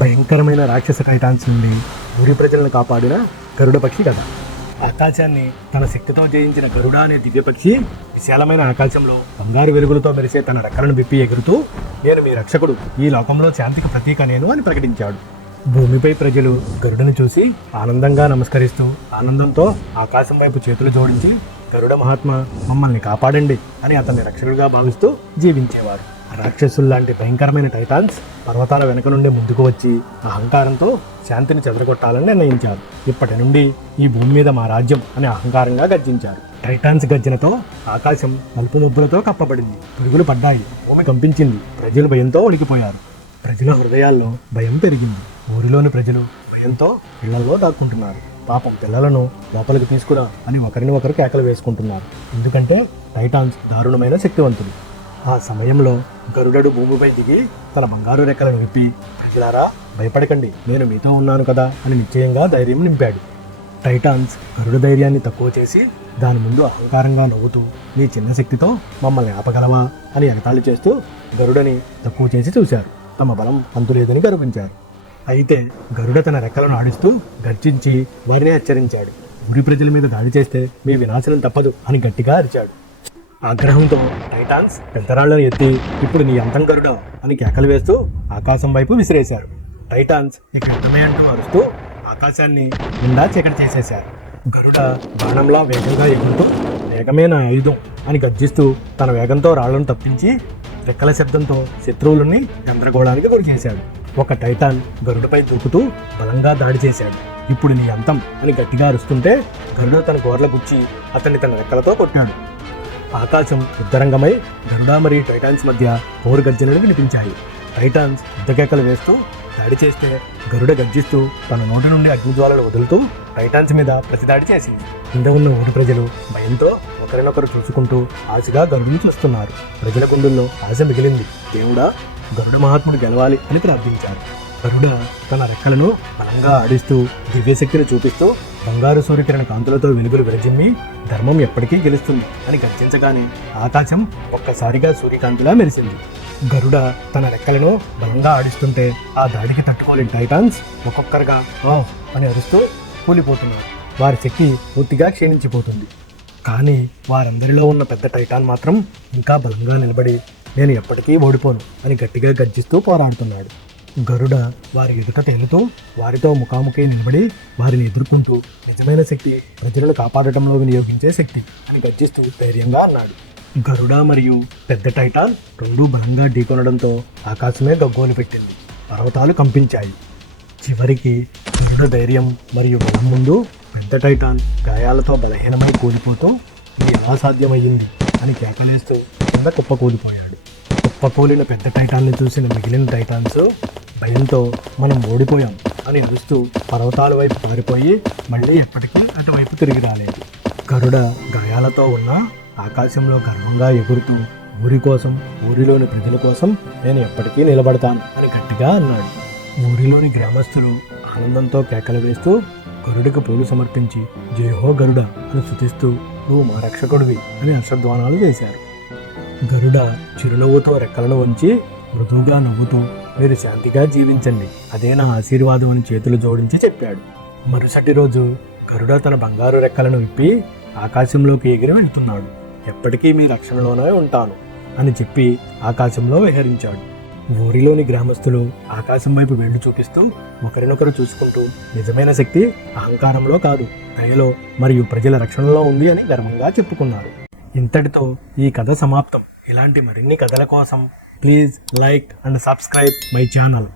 భయంకరమైన రాక్షస టైటాన్స్ నుండి ఊరి ప్రజలను కాపాడిన గరుడ పక్షి కథ. ఆకాశాన్ని తన శక్తితో జయించిన గరుడ అనే దివ్యపక్షి విశాలమైన ఆకాశంలో బంగారు వెలుగులతో మెరిసే తన రెక్కలను విప్పి ఎగురుతూ, నేను మీ రక్షకుడు, ఈ లోకంలో శాంతికి ప్రతీక నేను అని ప్రకటించాడు. భూమిపై ప్రజలు గరుడను చూసి ఆనందంగా నమస్కరిస్తూ, ఆనందంతో ఆకాశం వైపు చేతులు జోడించి, గరుడ మహాత్మా మమ్మల్ని కాపాడండి అని అతన్ని రక్షకుడిగా భావిస్తూ జీవించేవారు. రాక్షసుల్లాంటి భయంకరమైన టైటాన్స్ పర్వతాల వెనుక నుండి ముందుకు వచ్చి అహంకారంతో శాంతిని చెదరగొట్టాలని నిర్ణయించారు. ఇప్పటి నుండి ఈ భూమి మీద మా రాజ్యం అని అహంకారంగా గర్జించారు. టైటాన్స్ గర్జనతో ఆకాశం నలుపు నొబ్బులతో కప్పబడింది. పిడుగులు పడ్డాయి, భూమి కంపించింది. ప్రజలు భయంతో వణికిపోయారు. ప్రజల హృదయాల్లో భయం పెరిగింది. ఊరిలోని ప్రజలు భయంతో ఇళ్లలో దాక్కుంటున్నారు. పాపం పిల్లలను లోపలికి తీసుకురా అని ఒకరిని ఒకరు కేకలు వేసుకుంటున్నారు. ఎందుకంటే టైటాన్స్ దారుణమైన శక్తివంతులు. ఆ సమయంలో గరుడడు భూమిపై దిగి తన బంగారు రెక్కలను విప్పి, ప్రజలారా భయపడకండి, నేను మీతో ఉన్నాను కదా అని నిశ్చయంగా ధైర్యం నింపాడు. టైటాన్స్ గరుడ ధైర్యాన్ని తక్కువ చేసి దాని ముందు అహంకారంగా నవ్వుతూ, నీ చిన్న శక్తితో మమ్మల్ని ఆపగలవా అని ఎగతాళి చేస్తూ గరుడని తక్కువ చేసి చూశారు. తమ బలం అంతులేదని గర్వించారు. అయితే గరుడ తన రెక్కలను ఆడిస్తూ గర్జించి వారిని హెచ్చరించాడు. ఊరి ప్రజల మీద దాడి చేస్తే మీ వినాశనం తప్పదు అని గట్టిగా అరిచాడు. ఆగ్రహంతో టైటాన్స్ పెద్దరాళ్లను ఎత్తి, ఇప్పుడు నీ అంతం గరుడ అని కేకలు వేస్తూ ఆకాశం వైపు విసిరేశారు. టైటాన్స్ ఇక యుద్ధమే అంటూ అరుస్తూ ఆకాశాన్ని నిండా చీకటి చేసేశారు. గరుడ బాణంలా వేగంగా ఎగురుతూ, వేగమే నా ఆయుధం అని గర్జిస్తూ తన వేగంతో రాళ్లను తప్పించి రెక్కల శబ్దంతో శత్రువులని గందరగోళానికి గురి చేశాడు. ఒక టైటాన్ గరుడపై దూకుతూ బలంగా దాడి చేశాడు. ఇప్పుడు నీ అంతం అని గట్టిగా అరుస్తుంటే గరుడ తన గోర్ల గుచ్చి అతన్ని తన రెక్కలతో కొట్టాడు. ఆకాశం యుద్ధరంగమై గరుడ మరియు టైటాన్స్ మధ్య పోరు గర్జనలు వినిపించాయి. టైటాన్స్ యుద్ధకేకలు వేస్తూ దాడి చేస్తే గరుడ గర్జిస్తూ తన నోటి నుండి అగ్నిజ్వాలలు వదులుతూ టైటాన్స్ మీద ప్రతిదాడి చేసింది. కింద ఉన్న ఊరి ప్రజలు భయంతో ఒకరినొకరు చూసుకుంటూ ఆశగా గరుడును చూస్తున్నారు. ప్రజల గుండెల్లో ఆశ మిగిలింది. దేవుడా, గరుడ మహాత్ముడు గెలవాలి అని ప్రార్థించారు. గరుడ తన రెక్కలను బలంగా ఆడిస్తూ దివ్యశక్తిని చూపిస్తూ బంగారు సూర్యకిరణ కాంతులతో వెలుగులు విరజిమ్మి, ధర్మం ఎప్పటికీ గెలుస్తుంది అని గర్జించగానే ఆకాశం ఒక్కసారిగా సూర్యకాంతిలా మెరిసింది. గరుడ తన రెక్కలను బలంగా ఆడిస్తుంటే ఆ దాడికి తట్టుకోలేని టైటాన్స్ ఒక్కొక్కరుగా ఓ అని అరుస్తూ కూలిపోతున్నారు. వారి శక్తి పూర్తిగా క్షీణించిపోతుంది. కానీ వారందరిలో ఉన్న పెద్ద టైటాన్ మాత్రం ఇంకా బలంగా నిలబడి, నేను ఎప్పటికీ ఓడిపోను అని గట్టిగా గర్జిస్తూ పోరాడుతున్నాడు. గరుడ వారి ఎదుట తేలుతూ వారితో ముఖాముఖి నిలబడి వారిని ఎదుర్కొంటూ, నిజమైన శక్తి ప్రజలను కాపాడటంలో వినియోగించే శక్తి అని గర్జిస్తూ ధైర్యంగా అన్నాడు. గరుడ మరియు పెద్ద టైటాన్ రెండూ బలంగా ఢీకొనడంతో ఆకాశమే గగ్గోలు పెట్టింది. పర్వతాలు కంపించాయి. చివరికి గరుడ ధైర్యం మరియు బలం ముందు పెద్ద టైటాన్ గాయాలతో బలహీనమై కూలిపోతూ, ఇది ఎలా సాధ్యమయ్యింది అని కేకలేస్తూ కింద కుప్పకూలిపోయాడు. కుప్పకూలిన పెద్ద టైటాన్ని చూసిన మిగిలిన టైటాన్స్ భయంతో మనం ఓడిపోయాం అని అరుస్తూ పర్వతాల వైపు పారిపోయి మళ్ళీ ఎప్పటికీ అటువైపు తిరిగి రాలేదు. గరుడ గాయాలతో ఉన్న ఆకాశంలో గర్వంగా ఎగురుతూ, ఊరి కోసం, ఊరిలోని ప్రజల కోసం నేను ఎప్పటికీ నిలబడతాను అని గట్టిగా అన్నాడు. ఊరిలోని గ్రామస్తులు ఆనందంతో కేకలు వేస్తూ గరుడికి పూలు సమర్పించి, జయహో గరుడ అని స్తుతిస్తూ, నువ్వు మా రక్షకుడివి అని హర్షధ్వానాలు చేశారు. గరుడ చిరునవ్వుతో రెక్కలను వంచి మృదువుగా నవ్వుతూ, మీరు శాంతిగా జీవించండి, అదే నా ఆశీర్వాదం అని చేతులు జోడించి చెప్పాడు. మరుసటి రోజు గరుడ తన బంగారు రెక్కలను విప్పి ఆకాశంలోకి ఎగిరి వెళ్తున్నాడు. ఎప్పటికీ మీ రక్షణలోనే ఉంటాను అని చెప్పి ఆకాశంలో విహరించాడు. ఊరిలోని గ్రామస్తులు ఆకాశం వైపు వేళ్లు చూపిస్తూ ఒకరినొకరు చూసుకుంటూ, నిజమైన శక్తి అహంకారంలో కాదు, దయలో మరియు ప్రజల రక్షణలో ఉంది అని గర్వంగా చెప్పుకున్నారు. ఇంతటితో ఈ కథ సమాప్తం. ఇలాంటి మరిన్ని కథల కోసం please like and subscribe my channel.